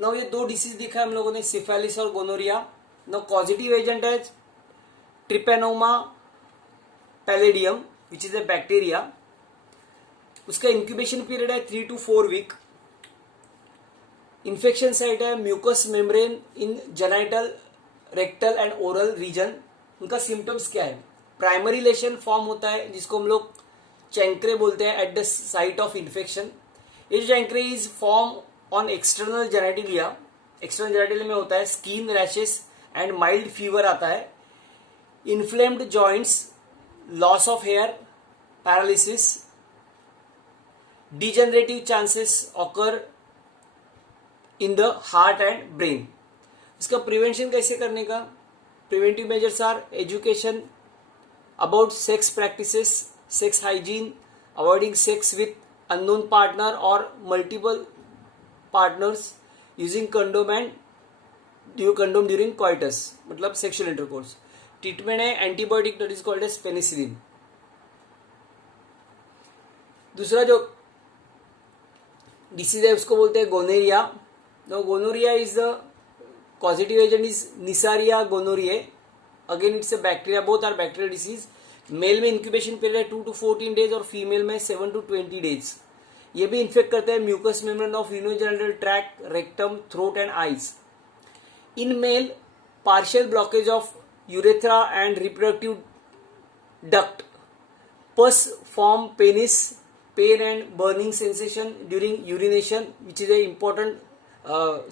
Now ये दो disease देखा है हम लोगों ने, सिफेलिस और गोनोरिया। नाउ पॉजिटिव एजेंट है treponema pallidum which is a bacteria. उसका इंक्यूबेशन पीरियड है 3 to 4 वीक। इन्फेक्शन साइट है mucus membrane in genital rectal and oral region. उनका सिम्टम्स क्या है? प्राइमरी लेशन फॉर्म होता है जिसको हम लोग चैंक्रे बोलते हैं at the site of infection. ये chancre is form on external genitalia. External genitalia में होता है skin rashes and mild fever आता है। Inflamed joints, loss of hair, paralysis, degenerative chances occur in the heart and brain. इसका prevention कैसे करने का? Preventive measures are education about sex practices, sex hygiene, avoiding sex with unknown partner और multiple partners, using condom and condom during coitus मतलब sexual intercourse. Treatment है antibiotic that is called as penicillin. दूसरा जो disease है उसको बोलते हैं gonorrhoea. Now gonorrhea is the causative agent is Neisseria gonorrhoeae. Again it's a bacteria, both are bacterial disease. Male में incubation period है 2 to 14 days और फीमेल में 7 to 20 डेज। ये भी इन्फेक्ट करता है mucus membrane of urinogenital tract, rectum, throat and eyes. In male partial blockage of urethra and reproductive duct, pus form penis, pain and burning sensation during urination which is a important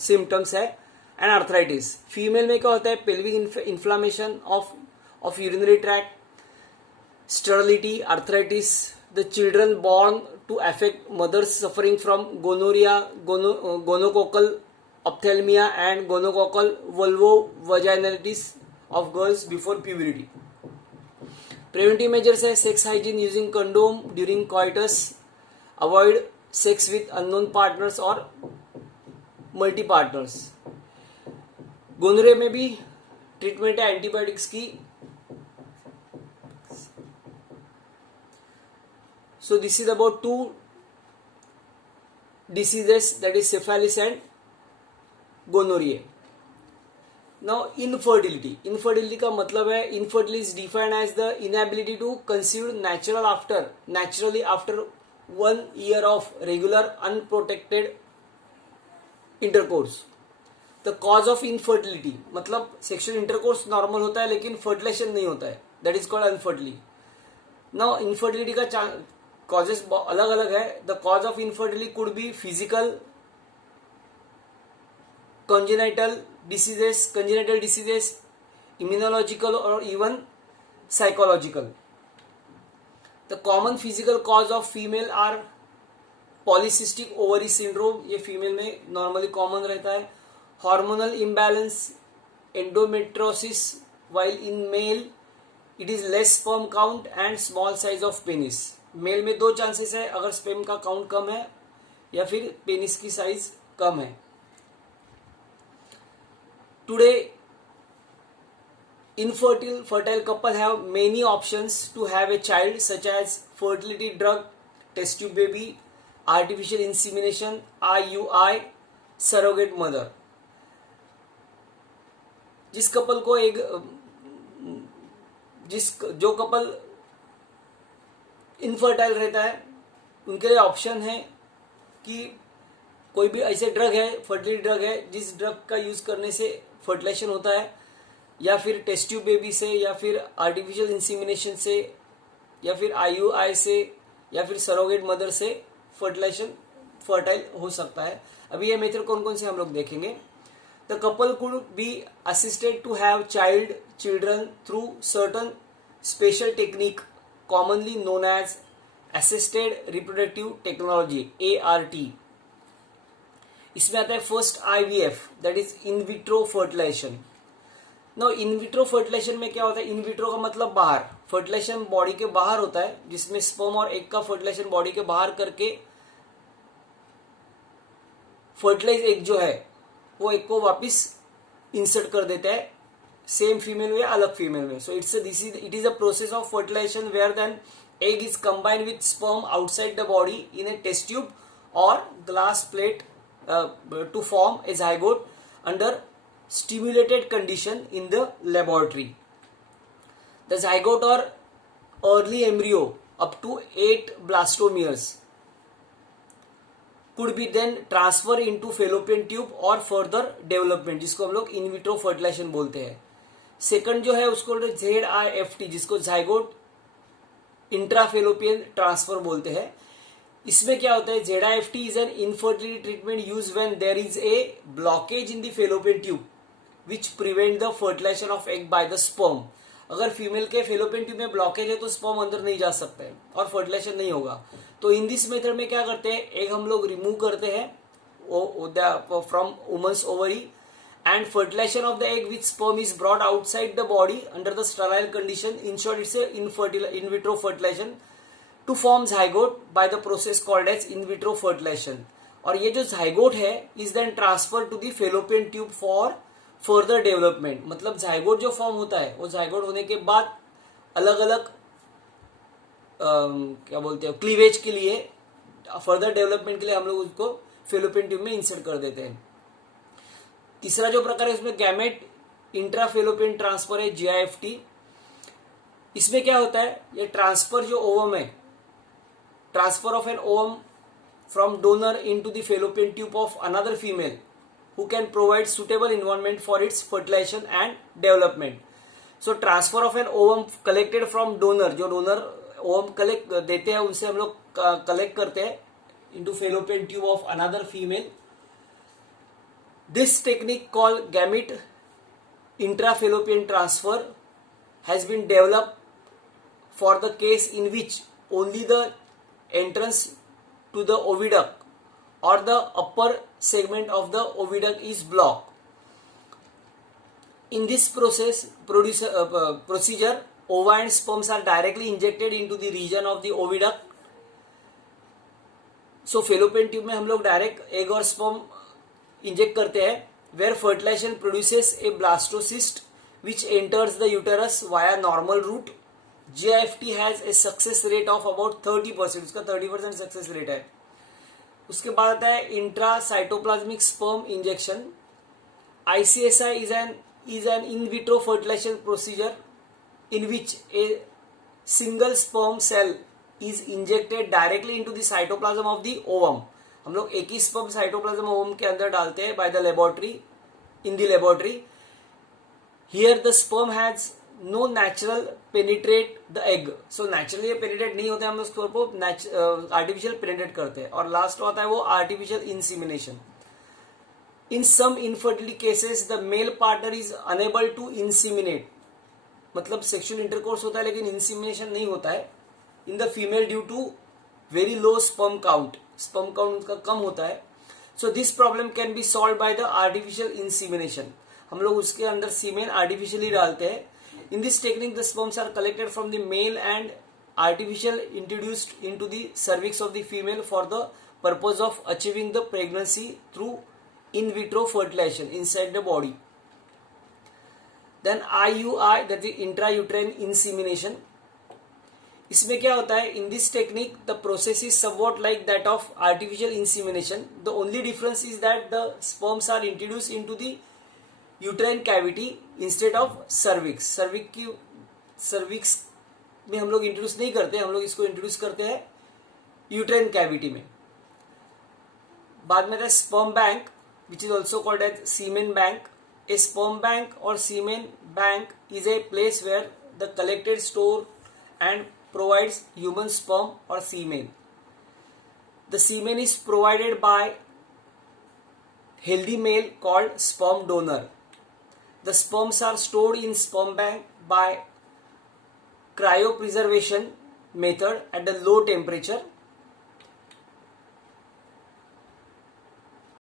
symptoms है, and arthritis. Female में क्या होता है? Pelvic inflammation of urinary tract, sterility, arthritis. The children born to affect mothers suffering from gonorrhoea, gonococcal ophthalmia and gonococcal vulvovaginitis of girls before puberty. Preventive measures है sex hygiene, using condom during coitus, avoid sex with unknown partners और multi partners. Gonorrhoea में भी treatment है antibiotics की। So this is about 2 diseases that is syphilis and gonorrhoea. Now infertility का मतलब है infertility is defined as the inability to conceive naturally after 1 year of regular unprotected intercourse. The cause of infertility मतलब sexual intercourse normal होता है लेकिन fertilisation नहीं होता है, that is called infertility. Now infertility का कॉजेस अलग अलग है। The cause of infertility could be physical, congenital diseases, immunological और even psychological. The common physical cause of female are polycystic ovary syndrome, ये फीमेल में नॉर्मली कॉमन रहता है। Hormonal imbalance, endometriosis, while in male it is less sperm count and small size of penis. Male में 2 chances है, अगर sperm का count कम है या फिर पेनिस की साइज कम है। Today fertile couple have many options to have a child such as fertility drug, test tube baby, artificial insemination, IUI, surrogate mother। जो कपल इनफर्टाइल रहता है उनके लिए ऑप्शन है कि कोई भी ऐसे ड्रग है, फर्टिलिटी ड्रग है जिस ड्रग का यूज करने से फर्टिलाइजेशन होता है, या फिर टेस्ट ट्यूब बेबी से, या फिर आर्टिफिशियल इंसीमिनेशन से, या फिर IUI से, या फिर सरोगेट मदर से फर्टाइल हो सकता है। अभी ये मेथड कौन कौन से हम लोग देखेंगे। The couple could be assisted to have children through certain special technique commonly known as assisted reproductive technology, ART। इसमें आता है first IVF that is in vitro fertilisation. No in vitro fertilisation में क्या होता है? इन विट्रो का मतलब बाहर, फर्टिलाइजेशन बॉडी के बाहर होता है जिसमें स्पर्म और एग का फर्टिलाइजेशन बॉडी के बाहर करके फर्टिलाइज एग जो है वो एग को वापस इंसर्ट कर देता है सेम फीमेल में या अलग फीमेल में। So it is a process of fertilisation where then egg is combined with sperm outside the body in a test tube or glass plate to form a zygote under stimulated condition in the laboratory. The zygote or early embryo up to 8 blastomeres could be then transfer into fallopian tube और further development, जिसको हम लोग इन vitro fertilisation बोलते हैं. Second जो है उसको ZIFT, जिसको zygote इंट्राफेलोपियन ट्रांसफर बोलते हैं. इसमें क्या होता है, ZIFT is an infertility treatment use when there is a blockage in the fallopian tube which prevent the fertilisation of egg by the sperm. अगर फीमेल के फेलोपियन ट्यूब में ब्लॉकेज है तो स्पर्म अंदर नहीं जा सकता है और फर्टिलाइजेशन नहीं होगा. तो इन दिस मेथड में क्या करते हैं, एग हम लोग रिमूव करते हैं from woman's ovary and fertilization of the egg with sperm is brought outside the body under the sterile condition. In short, it's a in vitro fertilization to form zygote by the process called as in vitro fertilization. और ये जो zygote है is then transferred to the fallopian tube for further development. मतलब zygote जो form होता है वो zygote होने के बाद अलग अलग क्या बोलते हैं क्लीवेज के लिए फर्दर डेवलपमेंट के लिए हम लोग उसको फेलोपियन ट्यूब में इंसर्ट कर देते हैं. तीसरा जो प्रकार है इसमें गैमेट इंट्राफेलोपियन ट्रांसफर है, GIFT. इसमें क्या होता है, ये ट्रांसफर जो ओवम है, transfer of an ovum from donor into the fallopian tube of another female who can provide suitable environment for its fertilisation and development. So transfer of an ovum collected from donor, जो donor ovum collect देते हैं उनसे हम लोग collect करते हैं into fallopian tube of another female. This technique called gamete intrafallopian transfer has been developed for the case in which only the entrance to the oviduct or the upper segment of the oviduct is blocked. In this procedure, ova and sperms are directly injected into the region of the oviduct. So fallopian tube में हम लोग direct egg और sperm inject करते हैं, where fertilisation produces a blastocyst which enters the uterus via normal route. GIFT has a success rate of about 30%, उसका 30% success rate है. उसके बाद आता है intra cytoplasmic sperm injection. ICSI is an in vitro fertilization procedure in which a single sperm cell is injected directly into the cytoplasm of the ovum. हम लोग एक ही sperm cytoplasm ovum के अंदर डालते हैं by the laboratory, in the laboratory. Here the sperm has no natural penetrate the egg. So naturally penetrate नहीं होते, हम उसको आर्टिफिशियल पेनिट्रेट करते हैं. और लास्ट होता है वो artificial insemination. In some infertility cases the male partner is unable to inseminate, मतलब सेक्सुअल इंटरकोर्स होता है लेकिन इंसीमिनेशन नहीं होता है in the female due to very low sperm count. Sperm count उनका कम होता है. So this problem can be solve by the artificial insemination. हम लोग उसके अंदर सीमेन आर्टिफिशियली डालते हैं. In this technique the sperms are collected from the male and artificial introduced into the cervix of the female for the purpose of achieving the pregnancy through in vitro fertilisation inside the body. Then IUI, that is intrauterine insemination. इसमें क्या होता है, in this technique the process is somewhat like that of artificial insemination. The only difference is that the sperms are introduce into the uterine cavity instead of cervix. Cervix में हम लोग introduce नहीं करते, हम लोग इसको इंट्रोड्यूस करते हैं यूट्राइन कैविटी में. बाद में sperm bank which is also called as semen bank. A sperm bank और semen bank is a place where the collected store and provides human sperm or semen. The semen is provided by healthy male called sperm donor. The sperms are stored in sperm bank by cryopreservation method at a low temperature.